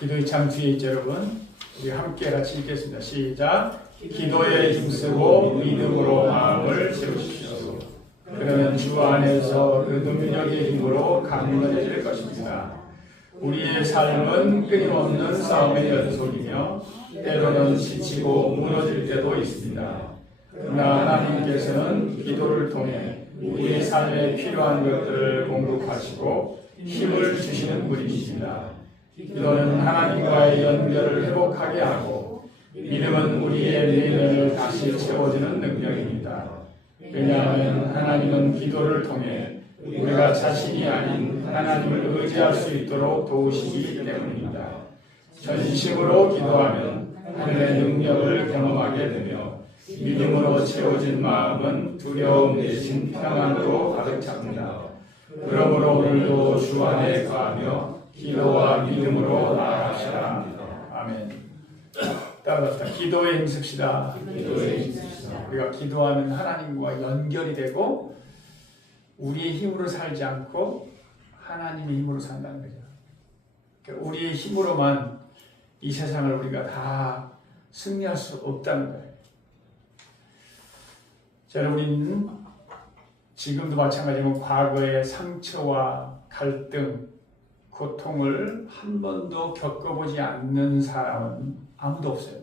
기도의 참 뒤에 있죠, 여러분. 우리 함께 같이 읽겠습니다. 시작. 기도에 힘쓰고 믿음으로 마음을 세우십시오. 그러면 주 안에서 그 능력의 힘으로 강건해질 것입니다. 우리의 삶은 끊임없는 싸움의 연속이며 때로는 지치고 무너질 때도 있습니다. 그러나 하나님께서는 기도를 통해 우리의 삶에 필요한 것들을 공급하시고 힘을 주시는 분이십니다. 기도는 하나님과의 연결을 회복하게 하고 믿음은 우리의 내면을 다시 채워주는 능력입니다. 왜냐하면 하나님은 기도를 통해 우리가 자신이 아닌 하나님을 의지할 수 있도록 도우시기 때문입니다. 전심으로 기도하면 하늘의 능력을 경험하게 되며 믿음으로 채워진 마음은 두려움 대신 평안으로 가득 찹니다. 그러므로 오늘도 주 안에 거하며 기도와 믿음으로 나아가시라 합니다. 아멘. 따라합시다. 기도에 힘씁시다. 우리가 기도하면 하나님과 연결이 되고 우리의 힘으로 살지 않고 하나님의 힘으로 산다는 거죠. 그러니까 우리의 힘으로만 이 세상을 우리가 다 승리할 수 없다는 거예요. 자, 우리는 지금도 마찬가지로 과거의 상처와 갈등, 고통을 한 번도 겪어보지 않는 사람은 아무도 없어요.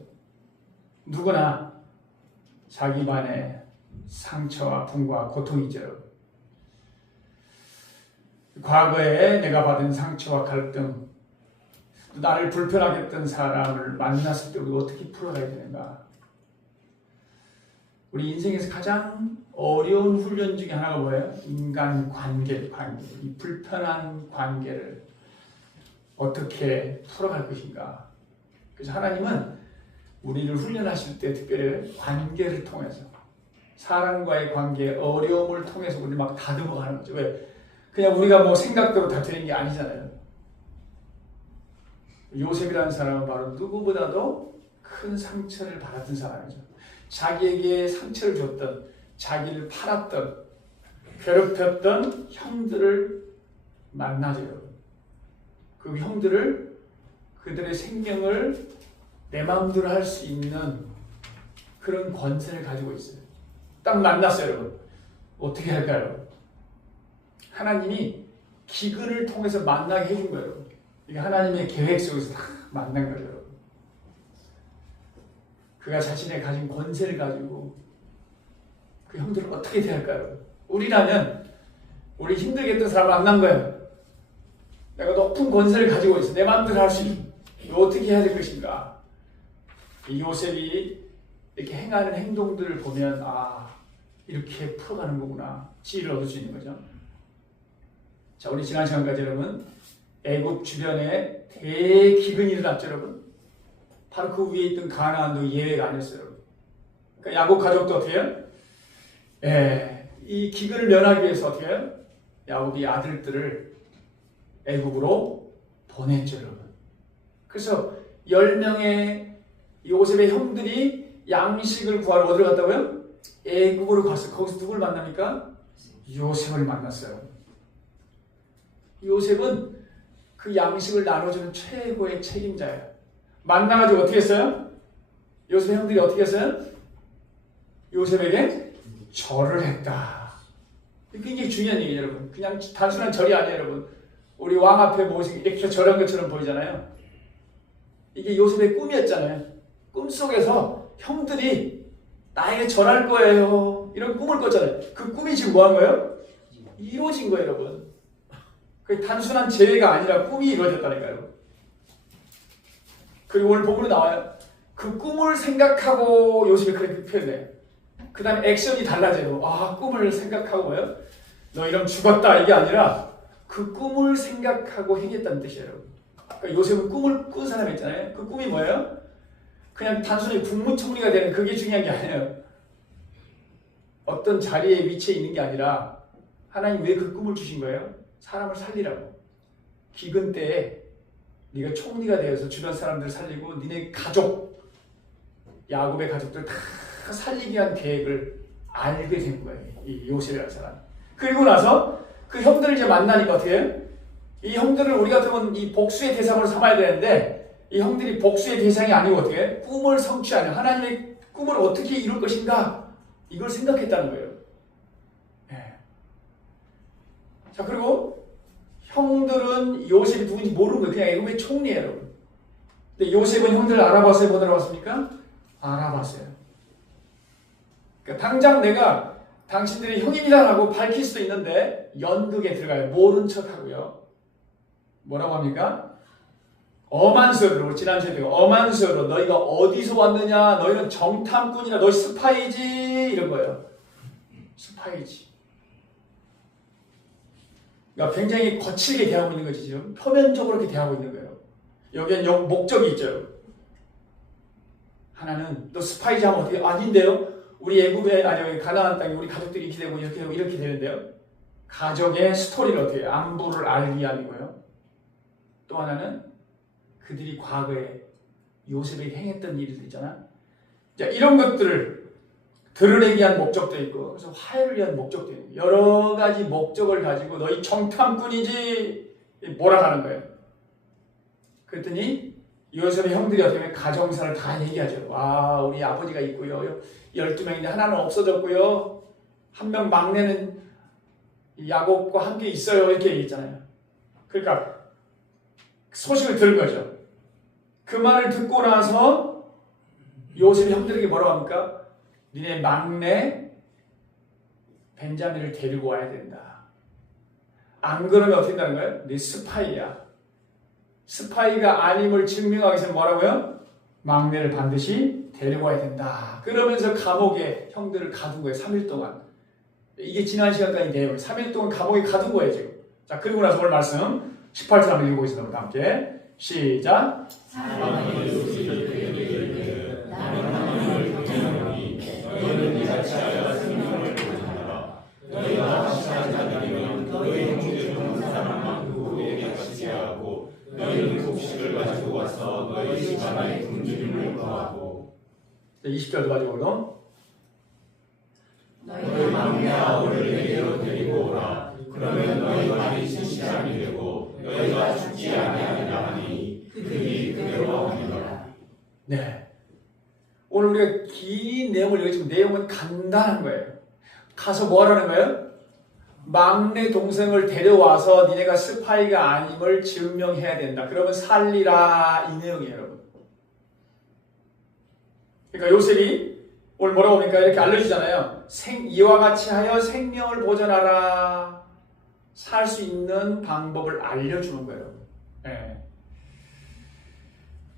누구나 자기만의 상처와 아픔과 고통이 있죠. 과거에 내가 받은 상처와 갈등, 나를 불편하게 했던 사람을 만났을 때 우리가 어떻게 풀어가야 되는가? 우리 인생에서 가장 어려운 훈련 중에 하나가 뭐예요? 인간 관계. 이 불편한 관계를 어떻게 풀어갈 것인가? 그래서 하나님은 우리를 훈련하실 때 특별히 관계를 통해서 사람과의 관계, 어려움을 통해서 우리 막 다듬어 가는 거죠. 왜? 그냥 우리가 뭐 생각대로 다 되는 게 아니잖아요. 요셉이라는 사람은 바로 누구보다도 큰 상처를 받았던 사람이죠. 자기에게 상처를 줬던, 자기를 팔았던, 괴롭혔던 형들을 만나죠. 그 형들을 그들의 생명을 내 마음대로 할 수 있는 그런 권세를 가지고 있어요. 딱 만났어요, 여러분. 어떻게 할까요? 하나님이 기근을 통해서 만나게 해준 거예요. 이게 하나님의 계획 속에서 다 만난 거예요, 여러분. 그가 자신의 가진 권세를 가지고 그 형들을 어떻게 대할까요? 우리라면 우리 힘들게 했던 사람 만난 거예요. 내가 높은 권세를 가지고 있어. 내 마음대로 할 수 있어. 어떻게 해야 될 것인가? 이 요셉이 이렇게 행하는 행동들을 보면 이렇게 풀어가는 거구나. 지혜를 얻을 수 있는 거죠. 자, 우리 지난 시간까지 여러분 애굽 주변에 대기근이 일어났죠, 여러분. 바로 그 위에 있던 가나안도 예외가 아니었어요. 그러니까 야곱 가족도 어떻게 해요? 이 기근을 면하기 위해서 어떻게 해요? 야곱이 아들들을 애굽으로 보냈죠, 여러분. 그래서 10명의 요셉의 형들이 양식을 구하러 어디로 갔다고요? 애굽으로 갔어요. 거기서 누굴 만납니까? 요셉을 만났어요. 요셉은 그 양식을 나눠주는 최고의 책임자예요. 만나가지고 어떻게 했어요? 요셉 형들이 어떻게 했어요? 요셉에게 절을 했다. 이게 굉장히 중요한 얘기예요, 여러분. 그냥 단순한 절이 아니에요, 여러분. 우리 왕 앞에 모시기 이렇게 절한 것처럼 보이잖아요. 이게 요셉의 꿈이었잖아요. 꿈속에서 형들이 나에게 절할 거예요. 이런 꿈을 꿨잖아요. 그 꿈이 지금 뭐 한 거예요? 이루어진 거예요, 여러분. 그게 단순한 재회가 아니라 꿈이 이루어졌다니까요. 그리고 오늘 본문에 나와요. 그 꿈을 생각하고 요셉이 그렇게 표현해요. 그 다음에 액션이 달라져요. 꿈을 생각하고 뭐예요? 너 이러면 죽었다 이게 아니라 그 꿈을 생각하고 행했다는 뜻이에요. 그러니까 요셉은 꿈을 꾼 사람이 있잖아요. 그 꿈이 뭐예요? 그냥 단순히 국무총리가 되는 그게 중요한 게 아니에요. 어떤 자리에 위치해 있는 게 아니라 하나님 왜 그 꿈을 주신 거예요? 사람을 살리라고. 기근 때에 네가 총리가 되어서 주변 사람들 살리고 니네 가족, 야곱의 가족들 다 살리기 위한 계획을 알게 된 거예요. 이 요셉이라는 사람. 그리고 나서 그 형들을 이제 만나니까 어떻게 해요? 이 형들을 우리 같으면 이 복수의 대상으로 삼아야 되는데 이 형들이 복수의 대상이 아니고 어떻게 꿈을 성취하는 하나님의 꿈을 어떻게 이룰 것인가 이걸 생각했다는 거예요. 네. 자, 그리고 형들은 요셉이 누군지 모르는 거예요. 그냥 애굽의 총리예요, 여러분. 근데 요셉은 형들을 알아봤어요, 못 알아봤습니까? 알아봤어요. 그러니까 당장 내가 당신들이 형입니다라고 밝힐 수도 있는데 연극에 들어가요. 모른 척하고요. 뭐라고 합니까? 엄한서로, 지난주에 엄한서로 너희가 어디서 왔느냐, 너희는 정탐꾼이나 너희 스파이지, 이런 거예요. 스파이지. 그러니까 굉장히 거칠게 대하고 있는 거지. 지금 표면적으로 이렇게 대하고 있는 거예요. 여기엔 목적이 있죠. 하나는 너 스파이지 하면 어떻게 아닌데요? 우리 애굽에 아니 가나안 땅에 우리 가족들이 이렇게 되고 이렇게 되고 이렇게 되는데요. 가족의 스토리를 어떻게 안부를 알기 위함이고요. 또 하나는 그들이 과거에 요셉에게 행했던 일들 있잖아. 자, 이런 것들을 드러내기 위한 목적도 있고, 그래서 화해를 위한 목적도 있고, 여러 가지 목적을 가지고 너희 정탐꾼이지 몰아가는 거예요. 그랬더니 요셉의 형들이 어떻게 보면 가정사를 다 얘기하죠. 와, 우리 아버지가 있고요. 12명인데 하나는 없어졌고요. 한 명 막내는 야곱과 함께 있어요. 이렇게 얘기했잖아요. 그러니까 소식을 들은 거죠. 그 말을 듣고 나서 요셉이 형들에게 뭐라고 합니까? 니네 막내 벤자민을 데리고 와야 된다. 안 그러면 어떻게 된다는 거예요? 네 스파이야. 스파이가 아님을 증명하기 위해서 뭐라고요? 막내를 반드시 데리고 와야 된다. 그러면서 감옥에 형들을 가둔 거예요. 3일 동안. 이게 지난 시간까지 내용이에요. 3일 동안 감옥에 가둔 거예요, 지금. 자, 그리고 나서 오늘 말씀 18절 한번 읽어보겠습니다. 함께. 시작. 너희는 곡식을 가지고 와서 너희 집안에 굶주림을 더하고 20절 가지고는 너희 막내 아우를 내게로 데리고 오라. 그러면 너희 말이 진실함이 되고 너희가 죽지 아니하리라 하니 그들이 그대로 하니라. 네. 오늘 우리가 긴 내용을 읽지만 내용은 간단한 거예요. 가서 뭐 하라는 거예요? 막내 동생을 데려와서 니네가 스파이가 아님을 증명해야 된다. 그러면 살리라 이 내용이에요, 여러분. 그러니까 요셉이 오늘 뭐라고 합니까? 이렇게 알려주잖아요. 이와 같이 하여 생명을 보존하라. 살 수 있는 방법을 알려주는 거예요. 네.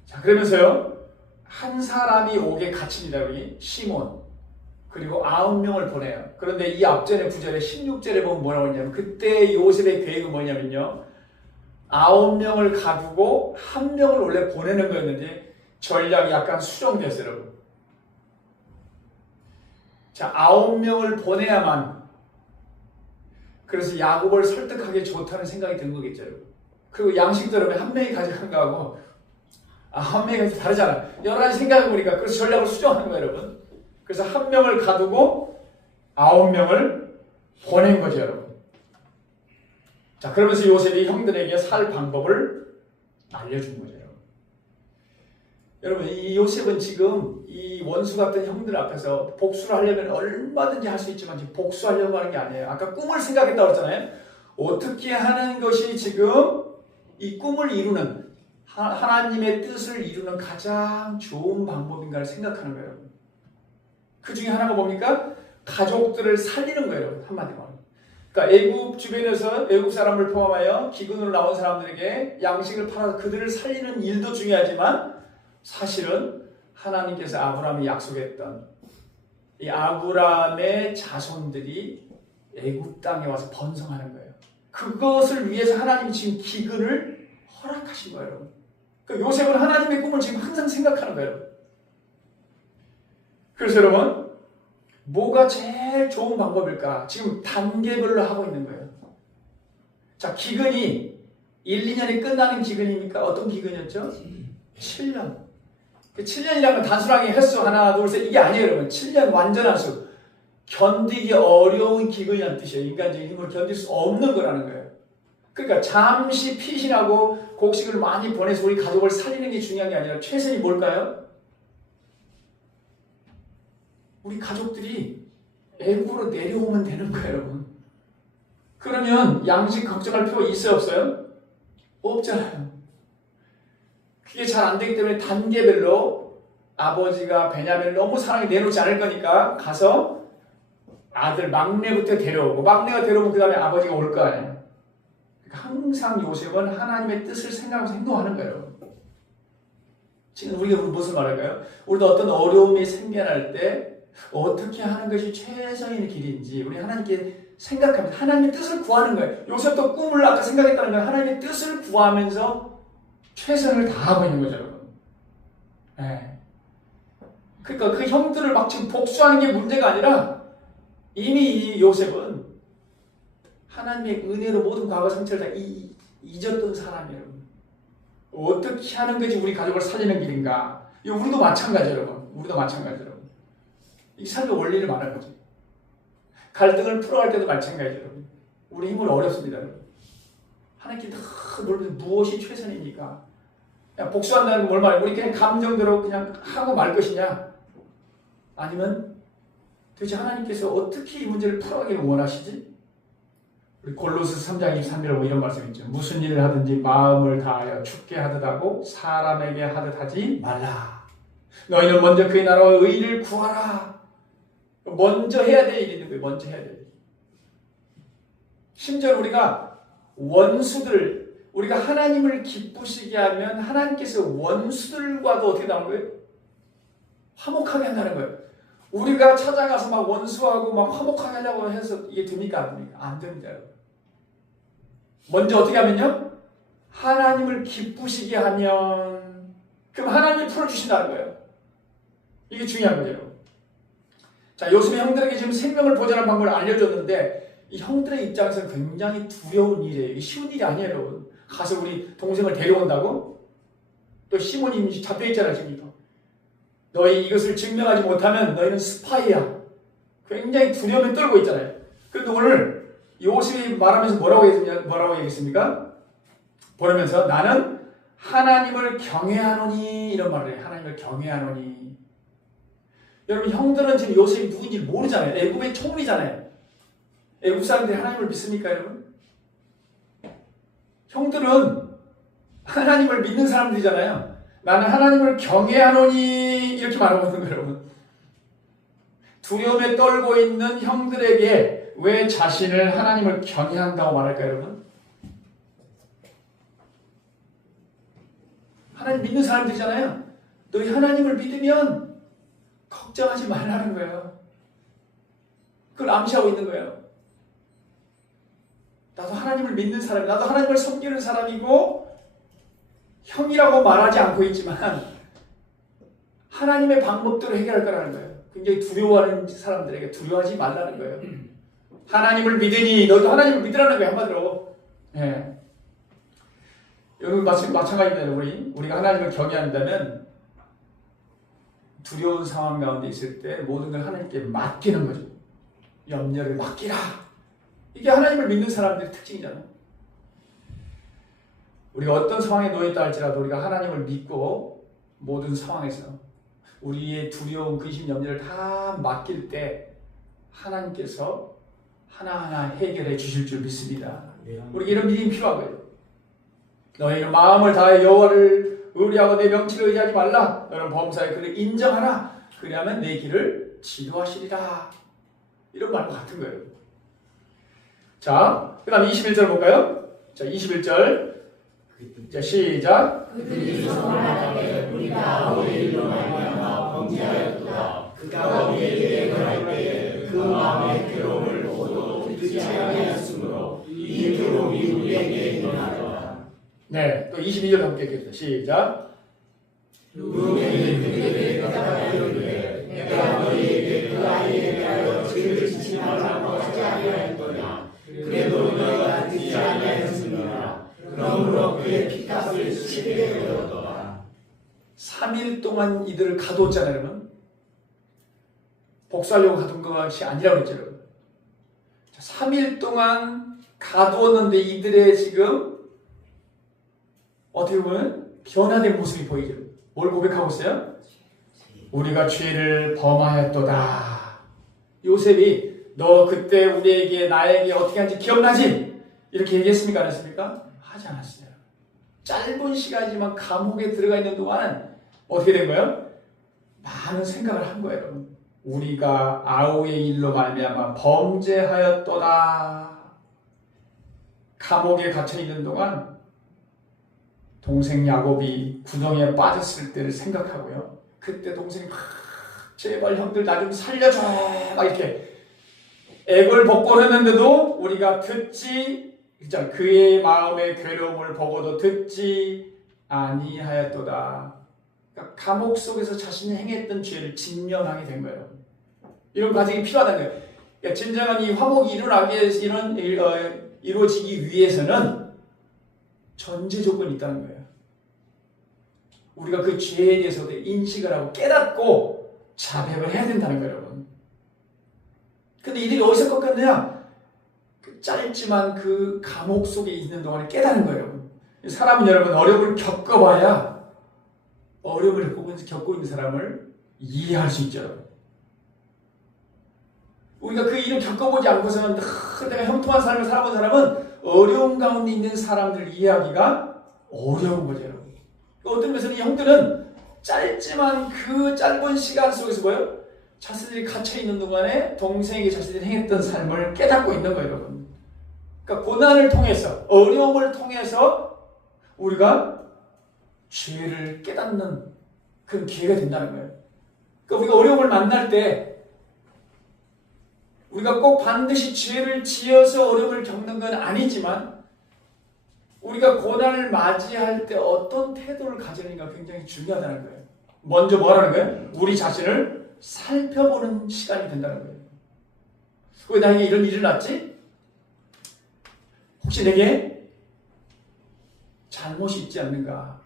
자, 그러면서요. 한 사람이 옥에 갇힙니다. 여기 시몬. 그리고 9명을 보내요. 그런데 이 앞전에 9절에 16절에 보면 뭐라고 했냐면 그때 요셉의 계획은 뭐냐면요. 9명을 가두고 1명을 원래 보내는 거였는데 전략이 약간 수정됐어요. 여러분. 자, 9명을 보내야만 그래서 야곱을 설득하기 좋다는 생각이 든 거겠죠. 여러분. 그리고 양식도 여러분 1명이 가져간 거하고 1명이 다르잖아요. 여러 가지 생각해 보니까 그래서 전략을 수정하는 거예요. 여러분. 그래서 1명을 가두고 9명을 보낸 거죠, 여러분. 자, 그러면서 요셉이 형들에게 살 방법을 알려준 거죠, 여러분. 여러분, 이 요셉은 지금 이 원수 같은 형들 앞에서 복수를 하려면 얼마든지 할 수 있지만 지금 복수하려고 하는 게 아니에요. 아까 꿈을 생각했다고 했잖아요. 어떻게 하는 것이 지금 이 꿈을 이루는 하나님의 뜻을 이루는 가장 좋은 방법인가를 생각하는 거예요, 여러분. 그 중에 하나가 뭡니까? 가족들을 살리는 거예요. 한마디로. 그러니까 애굽 주변에서 애굽 사람을 포함하여 기근으로 나온 사람들에게 양식을 팔아서 그들을 살리는 일도 중요하지만 사실은 하나님께서 아브라함이 약속했던 이 아브라함의 자손들이 애굽 땅에 와서 번성하는 거예요. 그것을 위해서 하나님이 지금 기근을 허락하신 거예요. 그러니까 요셉은 하나님의 꿈을 지금 항상 생각하는 거예요. 그래서 여러분, 뭐가 제일 좋은 방법일까? 지금 단계별로 하고 있는 거예요. 자, 기근이 1, 2년이 끝나는 기근입니까? 어떤 기근이었죠? 7년. 7년이라는 건 단순하게 횟수 하나, 둘, 셋 이게 아니에요, 여러분. 7년 완전한 수. 견디기 어려운 기근이라는 뜻이에요. 인간적인 힘으로 견딜 수 없는 거라는 거예요. 그러니까 잠시 피신하고 곡식을 많이 보내서 우리 가족을 살리는 게 중요한 게 아니라 최선이 뭘까요? 우리 가족들이 애국으로 내려오면 되는 거예요, 여러분. 그러면 양식 걱정할 필요 있어요, 없어요? 없잖아요. 그게 잘 안 되기 때문에 단계별로 아버지가 베냐민을 너무 사랑해 내놓지 않을 거니까 가서 아들 막내부터 데려오고 막내가 데려오면 그 다음에 아버지가 올 거 아니에요. 그러니까 항상 요셉은 하나님의 뜻을 생각하면서 행동하는 거예요. 지금 우리가 무슨 말할까요? 우리도 어떤 어려움이 생겨날 때 어떻게 하는 것이 최선의 길인지 우리 하나님께 생각하면서 하나님의 뜻을 구하는 거예요. 요셉도 꿈을 아까 생각했다는 거예요. 하나님의 뜻을 구하면서 최선을 다하고 있는 거죠, 여러분. 네. 그러니까 그 형들을 막 지금 복수하는 게 문제가 아니라 이미 이 요셉은 하나님의 은혜로 모든 과거 상처를 다 잊었던 사람이에요. 어떻게 하는 것이 우리 가족을 살리는 길인가? 우리도 마찬가지예요, 여러분. 우리도 마찬가지예요. 이 삶의 원리를 말하는 거죠. 갈등을 풀어갈 때도 마찬가지예요, 여러분. 우리 힘은 어렵습니다, 여러분. 하나님께 다 놀면서 무엇이 최선입니까? 그냥 복수한다는 건 뭘 말해? 우리 그냥 감정대로 그냥 하고 말 것이냐? 아니면 도대체 하나님께서 어떻게 이 문제를 풀어가기를 원하시지? 우리 골로새 3장 23절에 이런 말씀 있죠. 무슨 일을 하든지 마음을 다하여 죽게 하듯 하고 사람에게 하듯 하지 말라. 너희는 먼저 그의 나라와 의를 구하라. 먼저 해야 될 일이 있는 거예요. 먼저 해야 될 일. 심지어 우리가 원수들, 우리가 하나님을 기쁘시게 하면 하나님께서 원수들과도 어떻게 나오는 거예요? 화목하게 한다는 거예요. 우리가 찾아가서 막 원수하고 막 화목하게 하려고 해서 이게 됩니까? 안 됩니까? 안 됩니다. 먼저 어떻게 하면요? 하나님을 기쁘시게 하면 그럼 하나님이 풀어주신다는 거예요. 이게 중요한 거예요. 자, 요셉의 형들에게 지금 생명을 보존하는 방법을 알려줬는데 이 형들의 입장에서 굉장히 두려운 일이에요. 이게 쉬운 일이 아니에요, 여러분. 가서 우리 동생을 데려온다고? 또 시몬이 잡혀있잖아요, 지금. 너희 이것을 증명하지 못하면 너희는 스파이야. 굉장히 두려움에 떨고 있잖아요. 그런데 오늘 요셉이 말하면서 뭐라고 얘기했습니까? 보면서 나는 하나님을 경외하노니 이런 말을 해요. 하나님을 경외하노니. 여러분 형들은 지금 요셉이 누군지 모르잖아요. 애굽의 총리잖아요. 애굽 사람들이 하나님을 믿습니까, 여러분? 형들은 하나님을 믿는 사람들이잖아요. 나는 하나님을 경외하노니 이렇게 말하고 있는 거예요, 여러분. 두려움에 떨고 있는 형들에게 왜 자신을 하나님을 경외한다고 말할까요, 여러분? 하나님 믿는 사람들이잖아요. 너희 하나님을 믿으면 걱정하지 말라는 거예요. 그걸 암시하고 있는 거예요. 나도 하나님을 믿는 사람이고 나도 하나님을 섬기는 사람이고 형이라고 말하지 않고 있지만 하나님의 방법대로 해결할 거라는 거예요. 굉장히 두려워하는 사람들에게 두려워하지 말라는 거예요. 하나님을 믿으니 너도 하나님을 믿으라는 거예요. 한마디로. 예. 여러분 마찬가지입니다. 우리가 하나님을 경외한다면 두려운 상황 가운데 있을 때 모든 걸 하나님께 맡기는 거죠. 염려를 맡기라. 이게 하나님을 믿는 사람들의 특징이잖아요. 우리가 어떤 상황에 놓여있다 할지라도 우리가 하나님을 믿고 모든 상황에서 우리의 두려움, 근심, 염려를 다 맡길 때 하나님께서 하나하나 해결해 주실 줄 믿습니다. 우리에게 이런 믿음이 필요하고요. 너희는 마음을 다해 여호와를 의뢰하고 내 명치를 의지하지 말라. 너는 범사에 그를 인정하라. 그리하면 내 길을 지도하시리라. 이런 말과 같은 거예요. 자, 그 다음 21절 볼까요? 자, 21절. 자, 시작. 그들이 말하되 우리가 너의 일로 말미암아 범죄하였도다. 그가 우리에게 행할 때에 그 마음의 괴로움을 보고도 듣지 아니하였으므로 이 괴로움이 우리에게 일어나더라. 네, 또 22절 함께 읽겠습니다. 시작. 루벤이 그들에게 대답하여 이르되 내가 너희에게 그 아이에 대하여 죄를 짓지 말라고 하지 아니하였더냐. 그래도 너희가 듣지 아니하였으므로 그러므로 그의 피값을 치르게 되었더라. 3일 동안 이들을 가두었잖아요, 여러분. 복수하려고 가둔 것이 아니라고 했죠, 여러분. 3일 동안 가두었는데 이들의 지금 어떻게 보면 변화된 모습이 보이죠. 뭘 고백하고 있어요? 우리가 죄를 범하였도다. 요셉이 너 그때 우리에게 나에게 어떻게 한지 기억나지? 이렇게 얘기했습니까? 안 했습니까? 하지 않았어요. 짧은 시간이지만 감옥에 들어가 있는 동안 어떻게 된 거예요? 많은 생각을 한 거예요. 우리가 아우의 일로 말미암아 범죄하였도다. 감옥에 갇혀 있는 동안 동생 야곱이 구덩이에 빠졌을 때를 생각하고요. 그때 동생이 제발 형들 나 좀 살려줘 막 이렇게 애걸복걸했는데도 우리가 듣지, 그의 마음의 괴로움을 보고도 듣지 아니하였도다. 그러니까 감옥 속에서 자신이 행했던 죄를 직면하게 된 거예요. 이런 과정이 필요하다는 거예요. 그러니까 진정한 이 화목이 이루어지기 위해서는 전제 조건이 있다는 거예요. 우리가 그 죄에 대해서도 인식을 하고 깨닫고 자백을 해야 된다는 거예요, 여러분. 근데 이들이 어디서 꺾었느냐? 그 짧지만 그 감옥 속에 있는 동안에 깨닫는 거예요, 여러분. 사람은 여러분 어려움을 겪어봐야 어려움을 겪고 있는 사람을 이해할 수 있죠, 여러분. 우리가 그 일을 겪어보지 않고서는 내가 형통한 삶을 살아본 사람은 어려움 가운데 있는 사람들을 이해하기가 어려운 거죠, 여러분. 어떤 면에서는 이 형들은 짧지만 그 짧은 시간 속에서 뭐예요? 자신들이 갇혀있는 동안에 동생에게 자신들이 행했던 삶을 깨닫고 있는 거예요, 여러분. 그러니까 고난을 통해서, 어려움을 통해서 우리가 죄를 깨닫는 그런 기회가 된다는 거예요. 그러니까 우리가 어려움을 만날 때 우리가 꼭 반드시 죄를 지어서 어려움을 겪는 건 아니지만 우리가 고난을 맞이할 때 어떤 태도를 가지는가 굉장히 중요하다는 거예요. 먼저 뭐라는 거예요? 우리 자신을 살펴보는 시간이 된다는 거예요. 왜 나에게 이런 일이 났지? 혹시 내게 잘못이 있지 않는가?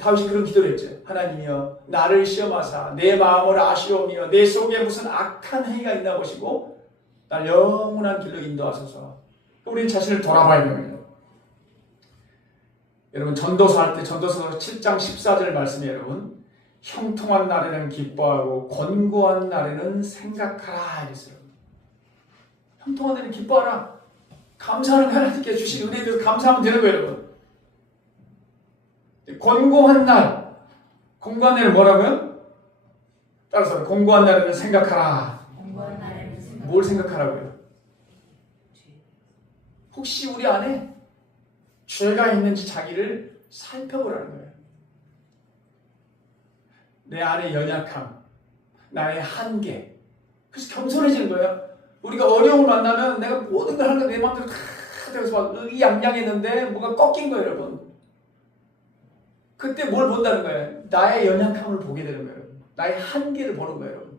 다윗이 그런 기도를 했죠. 하나님이여 나를 시험하사 내 마음을 아시오며 내 속에 무슨 악한 행위가 있나 보시고 날 영원한 길로 인도하소서. 우리는 자신을 돌아봐야 하는 거예요. 여러분 전도서 할 때 전도서 7장 14절 말씀이 여러분 형통한 날에는 기뻐하고 권고한 날에는 생각하라 이랬어요. 형통한 날에는 기뻐하라. 감사하는 하나님께 주신 은혜에 대해서 감사하면 되는 거예요, 여러분. 권고한 날, 권고한 날은 뭐라고요? 따라서 권고한 날에는 생각하라. 뭘 생각하라고요? 혹시 우리 안에 죄가 있는지 자기를 살펴보라는 거예요. 내 안의 연약함, 나의 한계. 그래서 겸손해지는 거예요. 우리가 어려움을 만나면 내가 모든 걸 하는 내 마음대로 다 되어서 막 의기양양했는데 뭐가 꺾인 거예요, 여러분. 그때 뭘 본다는 거예요? 나의 연약함을 보게 되는 거예요. 나의 한계를 보는 거예요, 여러분.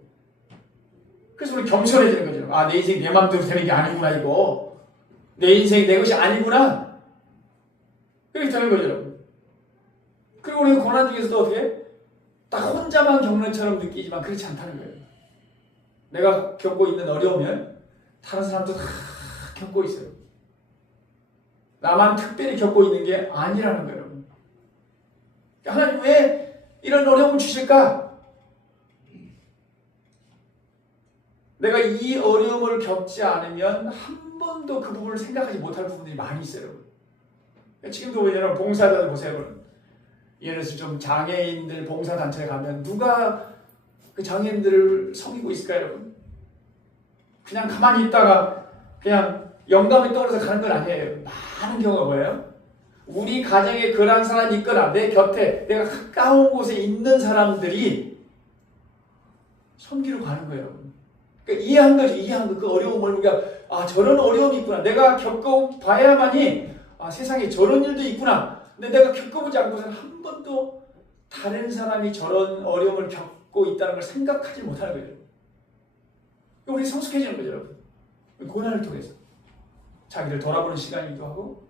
그래서 우리 겸손해지는 거죠. 아, 내 인생이 내 마음대로 되는 게 아니구나, 이거. 내 인생이 내 것이 아니구나. 그렇게 되는 거죠, 여러분. 그리고 우리가 고난 중에서도 어떻게? 딱 혼자만 겪는 처럼 느끼지만 그렇지 않다는 거예요. 내가 겪고 있는 어려우면 다른 사람도 다 겪고 있어요. 나만 특별히 겪고 있는 게 아니라는 거예요, 여러분. 하나님 왜 이런 어려움을 주실까? 내가 이 어려움을 겪지 않으면 한 번도 그 부분을 생각하지 못할 부분들이 많이 있어요. 지금도 왜냐면 봉사자들 보세요. 예를 들어서 좀 장애인들 봉사단체에 가면 누가 그 장애인들을 섬기고 있을까요, 여러분? 그냥 가만히 있다가 그냥 영감이 떠올라서 가는 건 아니에요. 많은 경우가 뭐예요? 우리 가정에 그런 사람이 있거나 내 곁에 내가 가까운 곳에 있는 사람들이 섬기러 가는 거예요, 여러분. 그러니까 이해한 거죠. 이해한 거. 그 어려움을 우리가 저런 어려움이 있구나. 내가 겪어봐야만이 세상에 저런 일도 있구나. 근데 내가 겪어보지 않고서는 한 번도 다른 사람이 저런 어려움을 겪고 있다는 걸 생각하지 못하는 거예요. 우리 성숙해지는 거죠, 여러분. 고난을 통해서 자기를 돌아보는 시간이기도 하고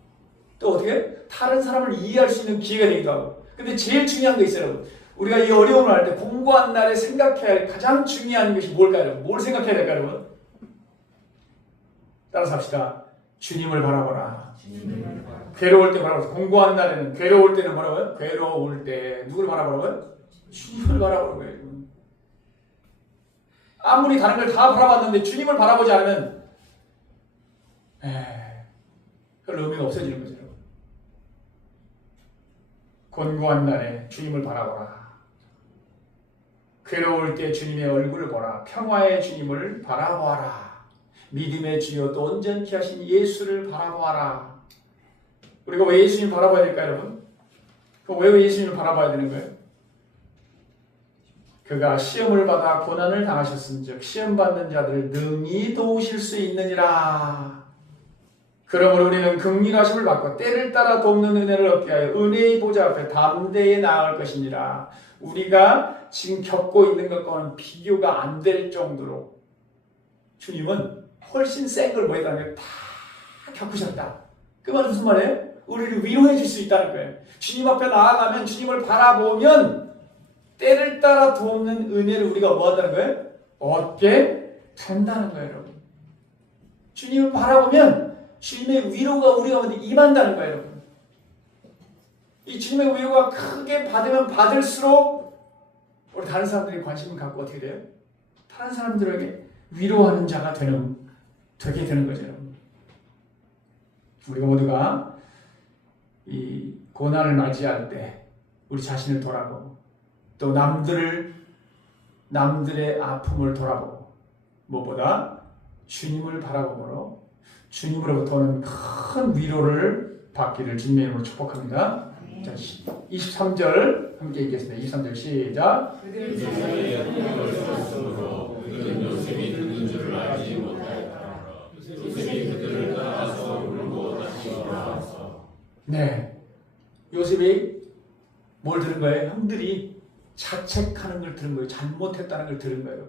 또 어떻게 다른 사람을 이해할 수 있는 기회가 되기도 하고. 근데 제일 중요한 게 있어요, 여러분. 우리가 이 어려움을 할 때 공고한 날에 생각해야 할 가장 중요한 것이 뭘까요, 여러분? 뭘 생각해야 될까요, 여러분? 따라서 합시다. 주님을 바라보라. 괴로울 때 바라보라. 공부하는 날에는 괴로울 때는 뭐라고요? 괴로울 때 누구를 바라보라고요? 주님을 바라보는 거예요. 아무리 다른 걸 다 바라봤는데 주님을 바라보지 않으면 별 의미가 없어지는 거죠. 곤고한 날에 주님을 바라보라. 괴로울 때 주님의 얼굴을 보라. 평화의 주님을 바라보아라. 믿음의 주여 또 온전케 하신 예수를 바라보아라. 우리가 왜 예수님을 바라봐야 될까요, 여러분? 왜 예수님을 바라봐야 되는 거예요? 그가 시험을 받아 고난을 당하셨은즉 시험 받는 자들을 능히 도우실 수 있느니라. 그러므로 우리는 긍휼하심을 받고 때를 따라 돕는 은혜를 얻게 하여 은혜의 보좌 앞에 담대히 나아갈 것이니라. 우리가 지금 겪고 있는 것과는 비교가 안 될 정도로 주님은 훨씬 센 걸 뭐했다는 걸 다 겪으셨다. 그 말은 무슨 말이에요? 우리를 위로해 줄 수 있다는 거예요. 주님 앞에 나아가면 주님을 바라보면 때를 따라 돕는 은혜를 우리가 뭐 한다는 거예요? 얻게 된다는 거예요, 여러분. 주님을 바라보면 주님의 위로가 우리 가운데 임한다는 거예요, 여러분. 이 주님의 위로가 크게 받으면 받을수록 우리 다른 사람들이 관심을 갖고 어떻게 돼요? 다른 사람들에게 위로하는 자가 되게 되는 거죠, 여러분. 우리가 모두가 이 고난을 맞이할 때 우리 자신을 돌아보고 또 남들의 아픔을 돌아보고 무엇보다 주님을 바라보므로 주님으로부터 오는 큰 위로를 받기를 주님의 이름으로 축복합니다. 자, 23절 함께 읽겠습니다. 23절 시작. 요셉이 듣는 줄을 알지 못하였다. 요셉이 그들을 따라서 울고 다시 돌아왔어. 네, 요셉이 뭘 들은 거예요? 형들이 자책하는 걸 들은 거예요. 잘못했다는 걸 들은 거예요.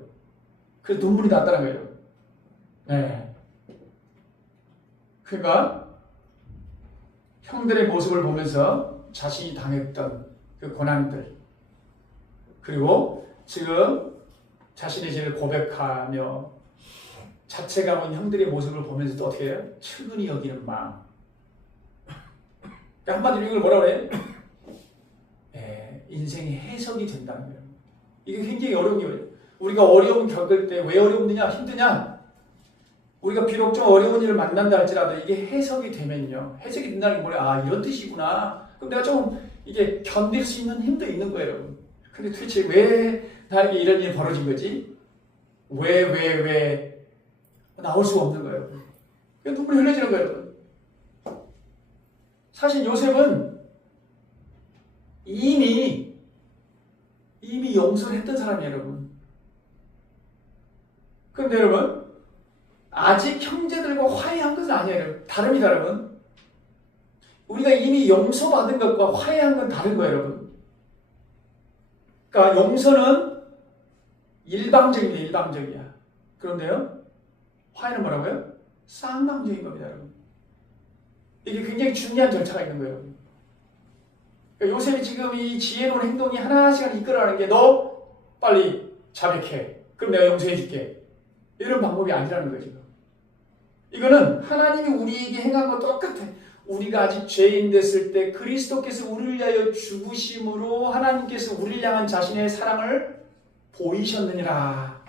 그래서 눈물이 났다는 거예요. 네. 그러니까 형들의 모습을 보면서 자신이 당했던 그 고난들, 그리고 지금 자신의 죄를 고백하며 자책하고 있는 형들의 모습을 보면서 또 어떻게 해요? 측은히 여기는 마음. 그러니까 한마디로 이걸 뭐라고 해요? 인생의 해석이 된다는 거예요. 이게 굉장히 어려운 거예요. 우리가 어려움 겪을 때 왜 어렵느냐, 힘드냐? 우리가 비록 좀 어려운 일을 만난다 할지라도 이게 해석이 되면요. 해석이 된다는 게 뭐냐? 아, 이런 뜻이구나. 그럼 내가 좀 이게 견딜 수 있는 힘도 있는 거예요, 여러분. 근데 도대체 왜 나에게 이런 일이 벌어진 거지? 왜 나올 수가 없는 거예요. 눈물이 흘려지는 거예요, 여러분. 사실 요셉은 이미 용서를 했던 사람이에요, 여러분. 그런데 여러분, 아직 형제들과 화해한 것은 아니에요, 여러분. 다릅니다, 여러분. 우리가 이미 용서받은 것과 화해한 건 다른 거예요, 여러분. 그러니까 용서는 일방적입니다, 일방적이야. 그런데요, 화해는 뭐라고요? 쌍방적인 겁니다, 여러분. 이게 굉장히 중요한 절차가 있는 거예요, 여러분. 그러니까 요셉이 지금 이 지혜로운 행동이 하나씩 이끌어가는 게 너 빨리 자백해. 그럼 내가 용서해 줄게. 이런 방법이 아니라는 거죠. 이거는 하나님이 우리에게 행한 것 똑같아. 우리가 아직 죄인 됐을 때 그리스도께서 우리를 위하여 죽으심으로 하나님께서 우리를 향한 자신의 사랑을 보이셨느니라.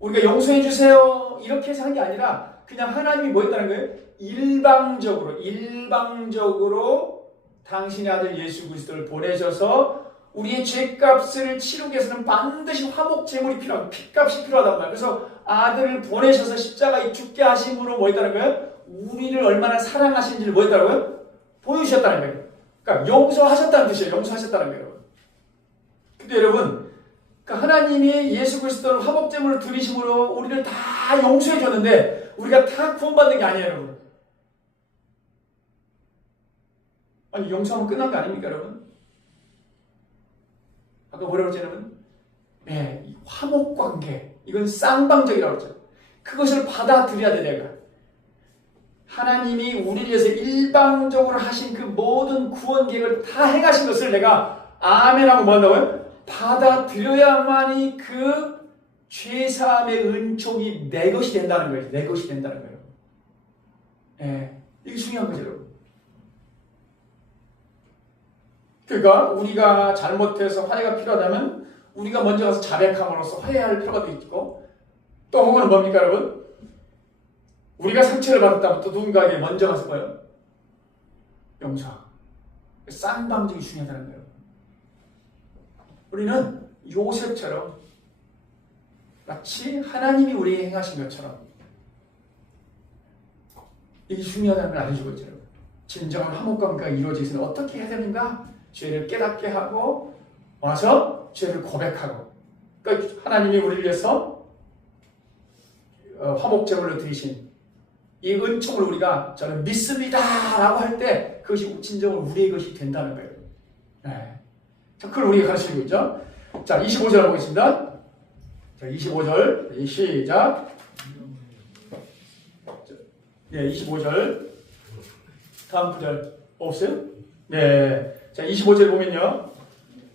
우리가 용서해 주세요 이렇게 해서 한 게 아니라 그냥 하나님이 뭐 했다는 거예요? 일방적으로 당신의 아들 예수 그리스도를 보내셔서 우리의 죄값을 치르기 위해서는 반드시 화목 제물이 필요하고 피값이 필요하단 말이에요. 그래서 아들을 보내셔서 십자가에 죽게 하심으로 뭐 했다는 거예요? 우리를 얼마나 사랑하시는지를 뭐 했다는 거예요? 보여주셨다는 거예요. 그러니까 용서하셨다는 뜻이에요. 용서하셨다는 거예요. 근데 여러분, 그러니까 하나님이 예수 그리스도를 화목 제물로 드리심으로 우리를 다 용서해 줬는데 우리가 다 구원받는 게 아니에요, 여러분. 아니, 용서하면 끝난 거 아닙니까, 여러분? 아까 뭐라고 했죠, 여러분? 네, 화목 관계. 이건 쌍방적이라고 했죠. 그것을 받아들여야 돼, 내가. 하나님이 우리를 위해서 일방적으로 하신 그 모든 구원 계획을 다 행하신 것을 내가 아멘하고 뭐 한다고요? 받아들여야만이 그 죄사함의 은총이 내 것이 된다는 거예요. 내 것이 된다는 거예요. 예, 이게 중요한 거죠, 여러분. 그러니까 우리가 잘못해서 화해가 필요하다면 우리가 먼저 가서 자백함으로써 화해할 필요가 있고, 또 혹은 뭡니까, 여러분? 우리가 상처를 받았다면 또 누군가에게 먼저 가서 뭐예요? 용서하고. 쌍방적이 중요하다는 거예요. 우리는 요셉처럼 마치 하나님이 우리에게 행하신 것처럼 이게 중요하다는 걸 알려주고 있죠. 진정한 화목관계가 이루어지기 위해 어떻게 해야 되는가? 죄를 깨닫게 하고 와서 죄를 고백하고, 그러니까 하나님이 우리를 위해서 화목제물로 드리신 이 은총을 우리가 저는 믿습니다 라고 할 때 그것이 진정으로 우리의 것이 된다는 거예요. 네. 자, 그걸 우리가 가르치고 있죠. 자, 25절 보겠습니다. 자, 25절 시작. 네, 25절 다음 구절 없어요? 네. 자, 25절 보면요.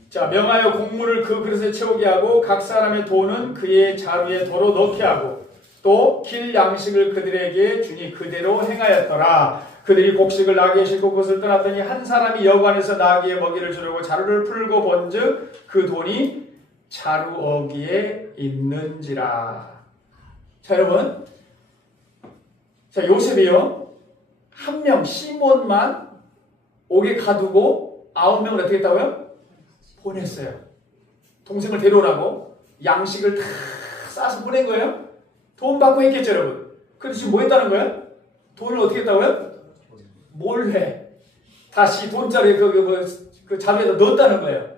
자, 명하여 곡물을 그 그릇에 채우게 하고 각 사람의 돈은 그의 자루에 도로 넣게 하고 또 길 양식을 그들에게 주니 그대로 행하였더라. 그들이 곡식을 나귀에 싣고 그것을 떠났더니 한 사람이 여관에서 나귀의 먹이를 주려고 자루를 풀고 본즉 그 돈이 자루 어기에 있는지라. 자, 여러분, 자, 요셉이요 한 명 시몬만 옥에 가두고 9명을 어떻게 했다고요? 보냈어요. 동생을 데려오라고 양식을 다 싸서 보낸 거예요. 돈 받고 했겠죠, 여러분. 그런데 지금 뭐 했다는 거예요? 돈을 어떻게 했다고요? 몰래 다시 돈자리에 그 자리에다 넣었다는 거예요.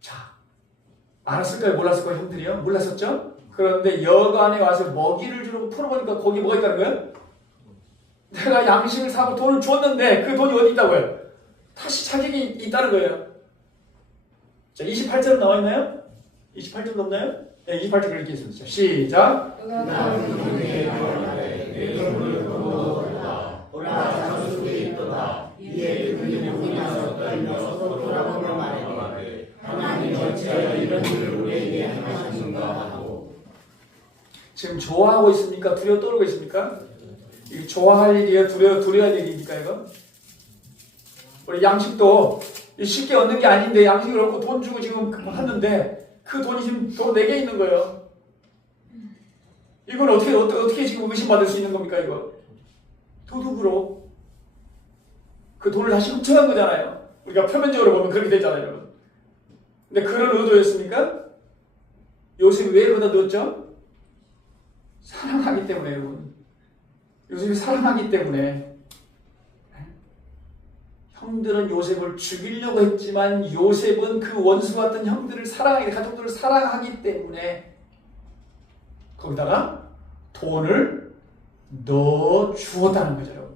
자, 알았을까요? 몰랐을까요? 형들이요? 몰랐었죠? 그런데 여관에 와서 먹이를 주려고 풀어보니까 거기 뭐가 있다는 거예요? 내가 양식을 사고 돈을 줬는데 그 돈이 어디 있다고요? 다시 자격이 있다는 거예요. 자, 28절 나와 있나요? 28절 없나요? 네, 28절 읽겠습니다. 시작. 지금 좋아하고 있습니까? 두려워 떨고 있습니까? 이거 좋아할 일이에요? 두려워할 일입니까, 이거? 우리 양식도 쉽게 얻는 게 아닌데 양식을 얻고 돈 주고 지금 하는데 그 돈이 지금 돈 내게 있는 거예요. 이건 어떻게 지금 의심받을 수 있는 겁니까, 이거? 도둑으로 그 돈을 다시 훔쳐간 거잖아요. 우리가 표면적으로 보면 그렇게 되잖아요, 여러분. 근데 그런 의도였습니까? 요셉이 왜 거기다 넣었죠? 사랑하기 때문에, 여러분. 요셉이 사랑하기 때문에. 형들은 요셉을 죽이려고 했지만 요셉은 그 원수 같은 형들을 가족들을 사랑하기 때문에 거기다가 돈을 넣어 주었다는 거죠, 여러분.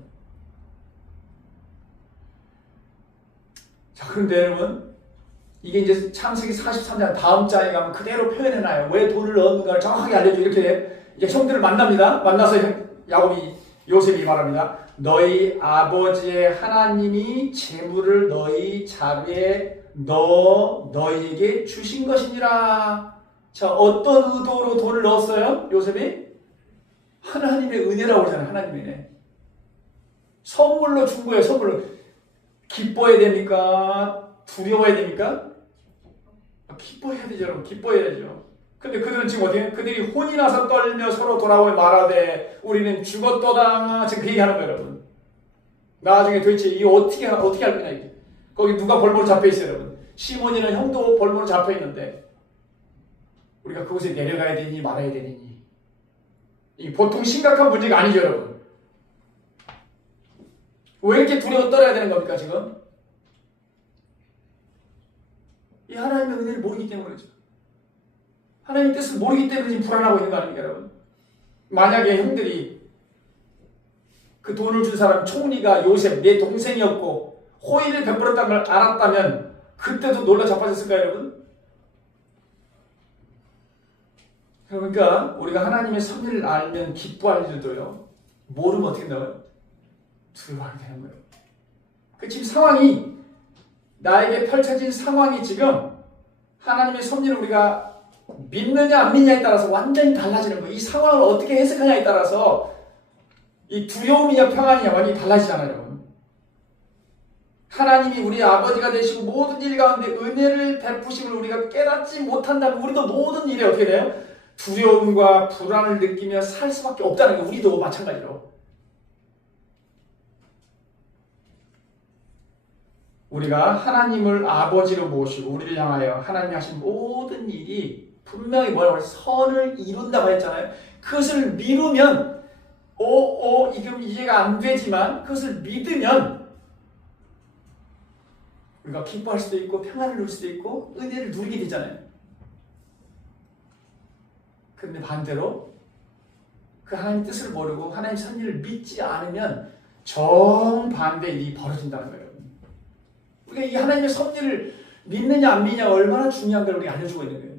자, 그런데 여러분, 이게 이제 창세기 43장 다음 장에 가면 그대로 표현해놔요. 왜 돈을 넣었는가를 정확하게 알려줘. 이렇게 이제 형들을 만납니다. 만나서 요셉이 말합니다. 너희 아버지의 하나님이 재물을 너희 자루에 넣어 너희에게 주신 것이니라. 자, 어떤 의도로 돈을 넣었어요? 요셉이? 하나님의 은혜라고 그러잖아요. 하나님의 은혜. 선물로 준 거예요. 선물로. 기뻐해야 됩니까? 두려워해야 됩니까? 기뻐해야 되죠, 여러분. 기뻐해야죠. 근데 그들은 지금 어디에? 그들이 혼이 나서 떨며 서로 돌아오며 말하되 우리는 죽었도다. 지금 그 얘기하는 거예요, 여러분. 나중에 도대체 이게 어떻게 할 거냐, 이게. 거기 누가 벌모로 잡혀 있어요, 여러분. 시몬이는 형도 벌모로 잡혀 있는데 우리가 그곳에 내려가야 되니 말아야 되니. 이게 보통 심각한 문제가 아니죠, 여러분. 왜 이렇게 두려워 떨어야 되는 겁니까, 지금? 이 하나님의 은혜를 모르기 때문이죠. 하나님의 뜻을 모르기 때문에 지금 불안하고 있는 거 아닙니까, 여러분? 만약에 형들이 그 돈을 준 사람 총리가 요셉, 내 동생이었고 호의를 베풀었다는 걸 알았다면 그때도 놀라 자빠졌을까요, 여러분? 그러니까 우리가 하나님의 섭리를 알면 기뻐할 일도요, 모르면 어떻게 나와요? 두려워하게 되는 거예요. 그 지금 상황이, 나에게 펼쳐진 상황이 지금 하나님의 섭리를 우리가 믿느냐 안 믿느냐에 따라서 완전히 달라지는 거예요. 이 상황을 어떻게 해석하냐에 따라서 이 두려움이냐 평안이냐 완전히 달라지잖아요, 여러분. 하나님이 우리 아버지가 되시고 모든 일 가운데 은혜를 베푸심을 우리가 깨닫지 못한다면 우리도 모든 일에 어떻게 돼요? 두려움과 불안을 느끼며 살 수밖에 없다는 게 우리도 마찬가지로. 우리가 하나님을 아버지로 모시고 우리를 향하여 하나님이 하신 모든 일이 분명히 뭐라고 해서 선을 이룬다고 했잖아요. 그것을 미루면 이게 이해가 안 되지만 그것을 믿으면 우리가 기뻐할 수도 있고 평안을 누릴 수도 있고 은혜를 누리게 되잖아요. 그런데 반대로 그 하나님 뜻을 모르고 하나님 섭리를 믿지 않으면 정반대의 일이 벌어진다는 거예요. 우리가 이 하나님의 섭리를 믿느냐 안 믿느냐 얼마나 중요한 걸 우리가 알려주고 있는 거예요.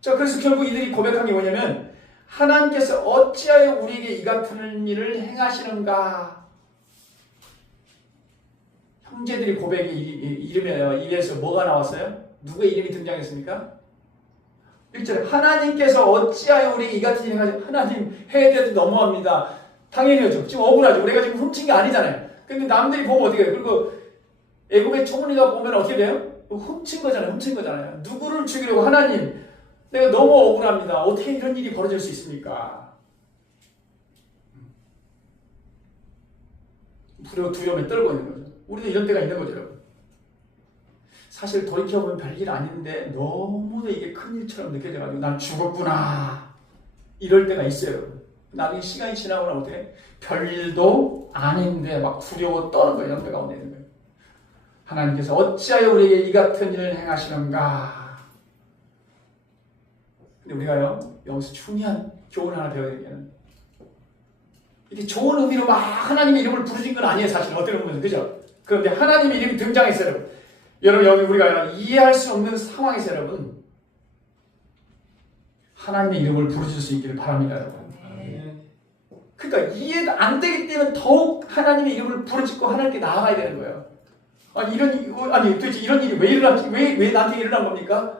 자, 그래서 결국 이들이 고백한 게 뭐냐면 하나님께서 어찌하여 우리에게 이 같은 일을 행하시는가. 형제들이 고백이 이름에 입에서 뭐가 나왔어요? 누구의 이름이 등장했습니까? 1절에 하나님께서 어찌하여 우리에게 이 같은 일을 행하시는가. 하나님 해야 돼도 너무합니다. 당연히요. 지금 억울하죠. 우리가 지금 훔친 게 아니잖아요. 근데 남들이 보면 어떻게 해요? 그리고 애굽의 총리가 보면 어떻게 돼요? 훔친 거잖아요. 누구를 죽이려고 하나님, 내가 너무 억울합니다. 어떻게 이런 일이 벌어질 수 있습니까? 두려움에 떨고 있는 거죠. 우리도 이런 때가 있는 거죠. 사실 돌이켜보면 별일 아닌데 너무도 이게 큰일처럼 느껴져가지고 난 죽었구나 이럴 때가 있어요. 나중에 시간이 지나고 나면 어떻게 별일도 아닌데 막 두려워 떠는 거예요. 이런 때가 오는 거예요. 하나님께서 어찌하여 우리에게 이 같은 일을 행하시는가. 근데 우리가요 여기서 중요한 교훈 하나 배워야 되는, 이게 좋은 의미로 막 하나님의 이름을 부르신 건 아니에요. 사실 어떻게 보면 그죠? 그런데 하나님의 이름이 등장했어요. 여러분 여기 우리가 이해할 수 없는 상황에서 여러분 하나님의 이름을 부르실 수 있기를 바랍니다. 여러분. 그러니까 이해 안 되기 때문에 더욱 하나님의 이름을 부르짖고 하나님께 나아가야 되는 거예요. 도대체 이런 일이 왜 일어났지? 왜 나한테 일어난 겁니까?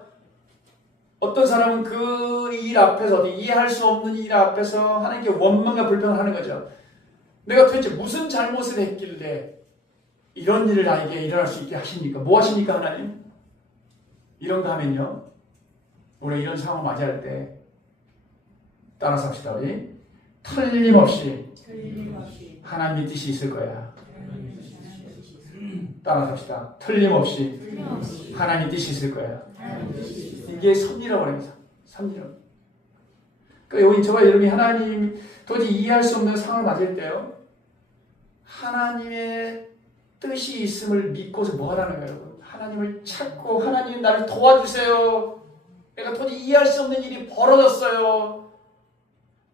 어떤 사람은 그 일 앞에서 이해할 수 없는 일 앞에서 하나님께 원망과 불평을 하는 거죠. 내가 도대체 무슨 잘못을 했길래 이런 일을 나에게 일어날 수 있게 하십니까? 뭐 하십니까 하나님? 이런가 하면요 우리 이런 상황 맞이할 때 따라서 합시다. 우리 틀림없이 하나님의 뜻이 있을 거야. 따라서 합시다. 틀림없이 하나님의 뜻이 있을 거야. 이게 섭리라고 합니다. 섭리라고. 그러니까 여기 저와 여러분이 하나님 도저히 이해할 수 없는 상황을 맞을 때요 하나님의 뜻이 있음을 믿고서 뭐 하라는 거예요, 여러분? 하나님을 찾고 하나님 나를 도와주세요. 내가 도저히 이해할 수 없는 일이 벌어졌어요.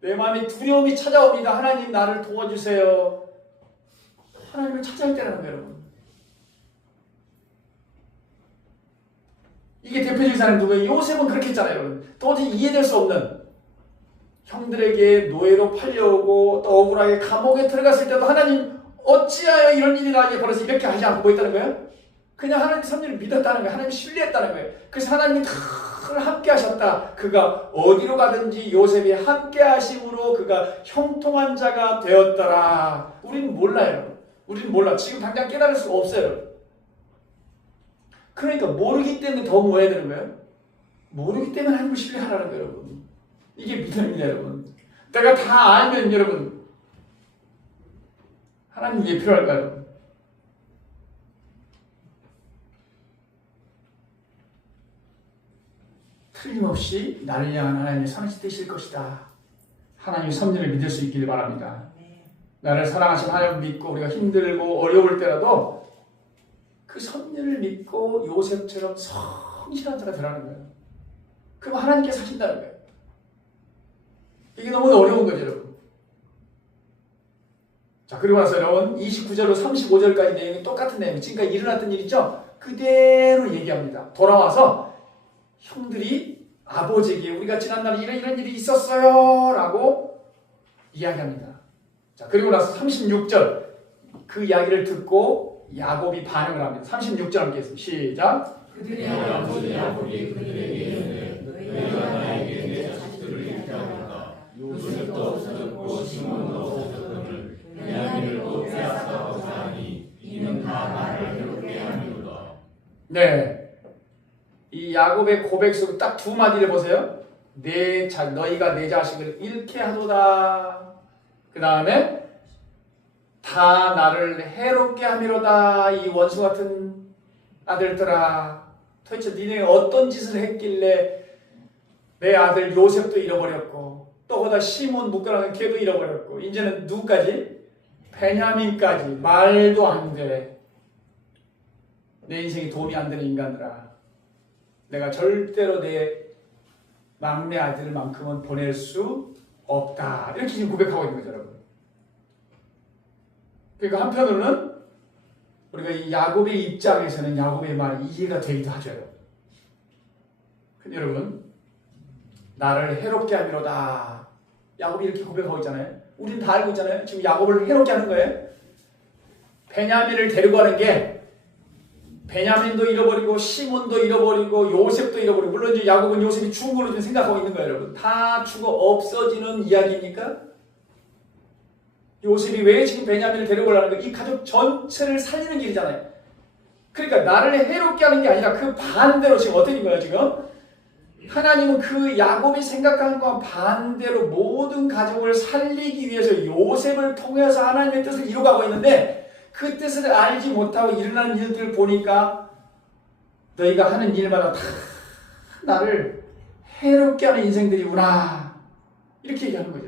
내 마음에 두려움이 찾아옵니다. 하나님 나를 도와주세요. 하나님을 찾아야 되라는 거예요, 여러분. 이게 대표적인 사람이 누구예요? 요셉은 그렇게 했잖아요, 여러분. 도저히 이해될 수 없는 형들에게 노예로 팔려오고 또 억울하게 감옥에 들어갔을 때도 하나님 어찌하여 이런 일이 나에게 벌어서 이렇게 하지 않고 뭐 했다는 거예요? 그냥 하나님 섭리를 믿었다는 거예요. 하나님 신뢰했다는 거예요. 그래서 하나님이 늘 함께 하셨다. 그가 어디로 가든지 요셉이 함께 하심으로 그가 형통한 자가 되었더라. 우리는 몰라요. 우리는 몰라. 지금 당장 깨달을 수가 없어요. 그러니까 모르기 때문에 더 뭐 해야 되는 거예요? 모르기 때문에 하나님을 신뢰하라는 거예요, 여러분. 이게 믿음입니다, 여러분. 내가 다 알면 여러분 하나님 왜 필요할까요, 여러분? 틀림없이 나를 향한 하나님의 선하신 뜻일 것이다. 하나님의 섭리를 믿을 수 있기를 바랍니다. 나를 사랑하신 하나님을 믿고 우리가 힘들고 어려울 때라도 그 섭리를 믿고 요셉처럼 성실한 자가 되라는 거예요. 그럼 하나님께서 하신다는 거예요. 이게 너무 어려운 거죠, 여러분. 자, 그리고 나서 여러분 29절로 35절까지 내용이 똑같은 내용, 지금까지 일어났던 일이죠? 그대로 얘기합니다. 돌아와서 형들이 아버지에게 우리가 지난날에 이런 일이 있었어요 라고 이야기합니다. 자, 그리고 나서 36절 그 이야기를 듣고 야곱이 반응을 합니다. 36절 함께 했습니다. 시작. 그들의 아버지 야곱이 그들에게 이르되 너희가 나에게 내 자식들을 잃게 하였다. 요셉도 없어졌고 시몬도 없어졌거늘 네, 이 야곱의 고백 속에 딱 두 마디를 보세요. 너희가 내 자식을 잃게 하도다. 그 다음에 다 나를 해롭게 함이로다. 이 원수 같은 아들들아, 도대체 니네 어떤 짓을 했길래 내 아들 요셉도 잃어버렸고 또 거기다 시몬 묶어놓은 걔도 잃어버렸고 이제는 누구까지? 베냐민까지. 말도 안 돼. 내 인생에 도움이 안 되는 인간들아, 내가 절대로 내 막내 아들만큼은 보낼 수 없다. 이렇게 지금 고백하고 있는 거죠, 여러분. 그러니까 한편으로는 우리가 이 야곱의 입장에서는 야곱의 말이 이해가 되기도 하죠. 근데 여러분, 나를 해롭게 함이로다. 야곱이 이렇게 고백하고 있잖아요. 우리는 다 알고 있잖아요. 지금 야곱을 해롭게 하는 거예요. 베냐민을 데리고 가는 게 베냐민도 잃어버리고 시몬도 잃어버리고 요셉도 잃어버리고, 물론 이제 야곱은 요셉이 죽은 걸로 좀 생각하고 있는 거예요, 여러분. 다 죽어 없어지는 이야기입니까? 요셉이 왜 지금 베냐민을 데려오려는 거예요? 이 가족 전체를 살리는 길이잖아요. 그러니까 나를 해롭게 하는 게 아니라 그 반대로 지금 어떻게 된 거예요, 지금? 하나님은 그 야곱이 생각하는 것과 반대로 모든 가족을 살리기 위해서 요셉을 통해서 하나님의 뜻을 이루어가고 있는데, 그 뜻을 알지 못하고 일어나는 일들을 보니까 너희가 하는 일마다 다 나를 해롭게 하는 인생들이구나, 이렇게 얘기하는 거죠.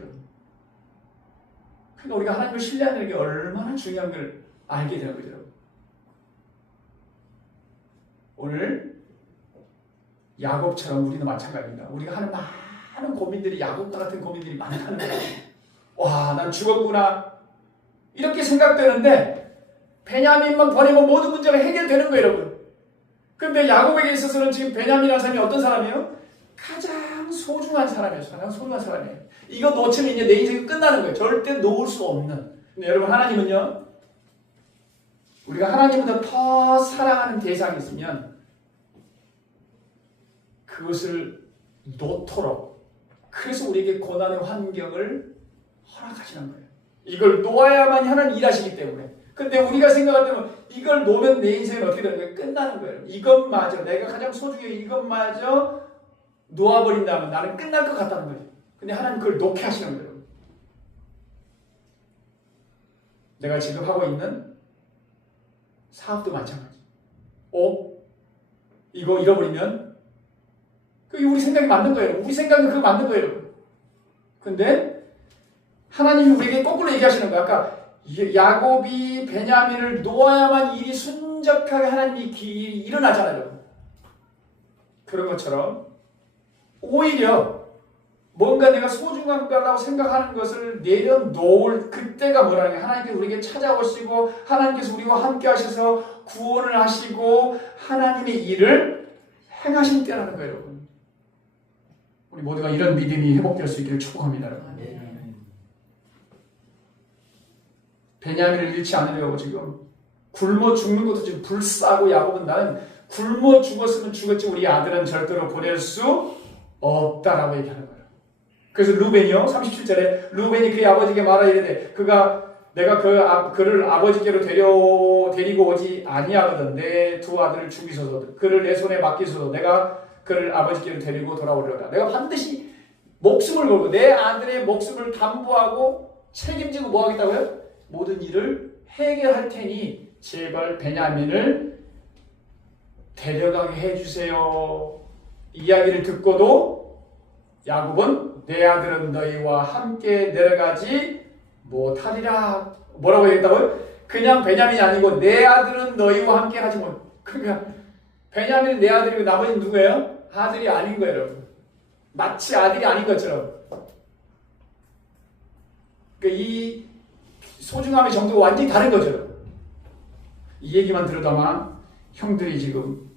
그러니까 우리가 하나님을 신뢰하는 게 얼마나 중요한 걸 알게 되는 거죠. 오늘 야곱처럼 우리도 마찬가지입니다. 우리가 하는 많은 고민들이 야곱과 같은 고민들이 많다는 거예요. 와, 난 죽었구나, 이렇게 생각되는데 베냐민만 보내면 모든 문제가 해결되는 거예요, 여러분. 그런데 야곱에게 있어서는 지금 베냐민이라는 사람이 어떤 사람이에요? 가장 소중한 사람이에요. 가장 소중한 사람이에요. 이거 놓치면 이제 내 인생이 끝나는 거예요. 절대 놓을 수 없는. 근데 여러분, 하나님은요, 우리가 하나님보다 더 사랑하는 대상이 있으면 그것을 놓도록, 그래서 우리에게 고난의 환경을 허락하시는 거예요. 이걸 놓아야만 하나님 일하시기 때문에. 근데 우리가 생각할 때는 이걸 놓으면 내 인생은 어떻게 되는 거예요? 끝나는 거예요. 이것마저, 내가 가장 소중해 이것마저 놓아버린다면 나는 끝날 것 같다는 거죠. 근데 하나님 그걸 놓게 하시는 거예요. 내가 지금 하고 있는 사업도 마찬가지. 이거 잃어버리면 그게 우리 생각이 맞는 거예요. 우리 생각은 그거 맞는 거예요, 여러분. 근데 하나님이 우리에게 거꾸로 얘기하시는 거예요. 아까 야곱이 베냐민을 놓아야만 일이 순적하게 하나님이 일어나잖아요. 그런 것처럼 오히려 뭔가 내가 소중한 거라고 생각하는 것을 내려놓을 그때가 뭐라는 게, 하나님께서 우리에게 찾아오시고 하나님께서 우리와 함께 하셔서 구원을 하시고 하나님의 일을 행하신 때라는 거예요, 여러분. 우리 모두가 이런 믿음이 회복될 수 있기를 축복합니다, 여러분. 베냐민을 잃지 않으려고 지금 굶어 죽는 것도 지금 불싸고, 야곱은 나는 굶어 죽었으면 죽었지 우리 아들은 절대로 보낼 수 없다라고 얘기하는 거예요. 그래서 루벤이요, 37절에 루벤이 그의 아버지에게 말하여 이르되 내가 그를 아버지께로 데리고 오지 아니하거든 내 두 아들을 죽이소서, 그를 내 손에 맡기소서, 내가 그를 아버지께로 데리고 돌아오려다. 내가 반드시 목숨을 걸고 내 아들의 목숨을 담보하고 책임지고 뭐 하겠다고요? 모든 일을 해결할 테니 제발 베냐민을 데려가게 해주세요. 이야기를 듣고도 야곱은 내 아들은 너희와 함께 내려가지 못하리라. 뭐라고 얘기했다고요? 그냥 베냐민이 아니고 내 아들은 너희와 함께 가지 못. 그러니까 베냐민은 내 아들이고 나머지는 누구예요? 아들이 아닌 거예요, 여러분. 마치 아들이 아닌 것처럼. 그러니까 이 소중함의 정도가 완전히 다른 거죠. 이 얘기만 들어도 아마 형들이 지금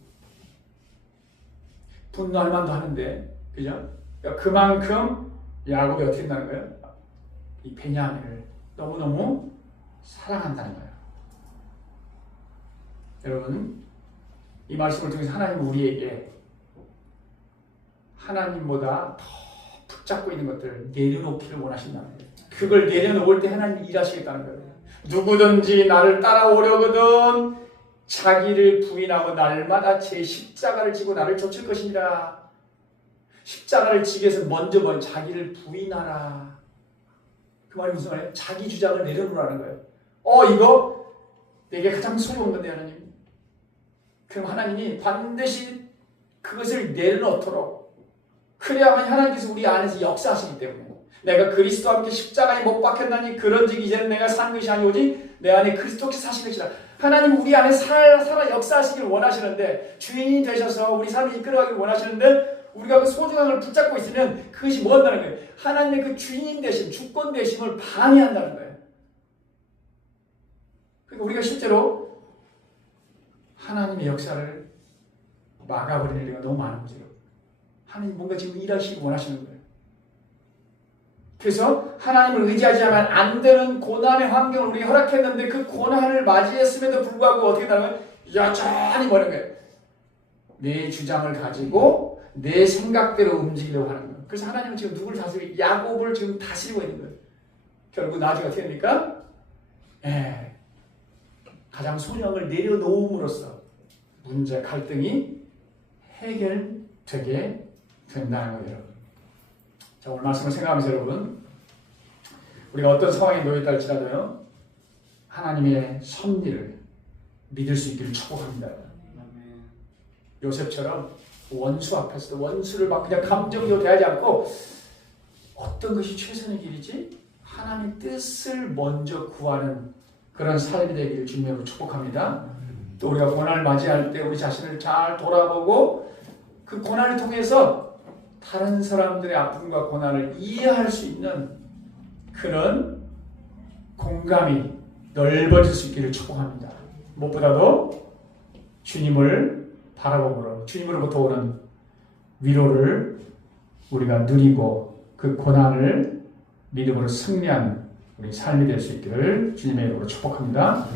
분노할 만도 하는데, 그죠? 그러니까 그만큼 야곱이 어떻게 된다는 거예요? 이 베냐민을 너무너무 사랑한다는 거예요. 여러분, 이 말씀을 통해서 하나님은 우리에게 하나님보다 더 붙잡고 있는 것들을 내려놓기를 원하신다는 거예요. 그걸 내려놓을 때 하나님이 일하시겠다는 거예요. 누구든지 나를 따라오려거든 자기를 부인하고 날마다 제 십자가를 지고 나를 쫓을 것입니다. 십자가를 지기 위해서 먼저 자기를 부인하라. 그 말이 무슨 말이에요? 자기 주장을 내려놓으라는 거예요. 이거 내게 가장 소용없는 건데 하나님. 그럼 하나님이 반드시 그것을 내려놓도록, 그래야만 하나님께서 우리 안에서 역사하시기 때문에, 내가 그리스도와 함께 십자가에 못 박혔나니 그런즉 이제는 내가 사는 것이 아니 오직 내 안에 그리스도께서 사신 것이라. 하나님 우리 안에 살아 역사하시길 원하시는데, 주인이 되셔서 우리 삶을 이끌어가길 원하시는데, 우리가 그 소중함을 붙잡고 있으면 그것이 뭐 한다는 거예요? 하나님의 그 주인 되심, 주권 되심을 방해한다는 거예요. 그러니까 우리가 실제로 하나님의 역사를 막아버리는 일이 너무 많은 거죠. 하나님 뭔가 지금 일하시기 원하시는 거예요. 그래서 하나님을 의지하지 않으면 안 되는 고난의 환경을 우리가 허락했는데, 그 고난을 맞이했음에도 불구하고 어떻게 되냐면 여전히 뭐라는 거예요? 내 주장을 가지고 내 생각대로 움직이려고 하는 거예요. 그래서 하나님은 지금 누구를 다스리고, 야곱을 지금 다스리고 있는 거예요. 결국 나중에 어떻게 됩니까? 가장 소명을 내려놓음으로써 문제, 갈등이 해결되게 된다는 거예요. 자, 오늘 말씀을 생각하면서 여러분, 우리가 어떤 상황에 놓였다 할지라도요, 하나님의 섭리를 믿을 수 있기를 축복합니다. 요셉처럼 원수 앞에서도 원수를 막 그냥 감정적으로 대하지 않고, 어떤 것이 최선의 길이지? 하나님의 뜻을 먼저 구하는 그런 삶이 되기를 주님으로 축복합니다. 또 우리가 고난을 맞이할 때 우리 자신을 잘 돌아보고, 그 고난을 통해서 다른 사람들의 아픔과 고난을 이해할 수 있는 그런 공감이 넓어질 수 있기를 축복합니다. 무엇보다도 주님을 바라보므로 주님으로부터 오는 위로를 우리가 누리고, 그 고난을 믿음으로 승리하는 우리 삶이 될 수 있기를 주님의 이름으로 축복합니다.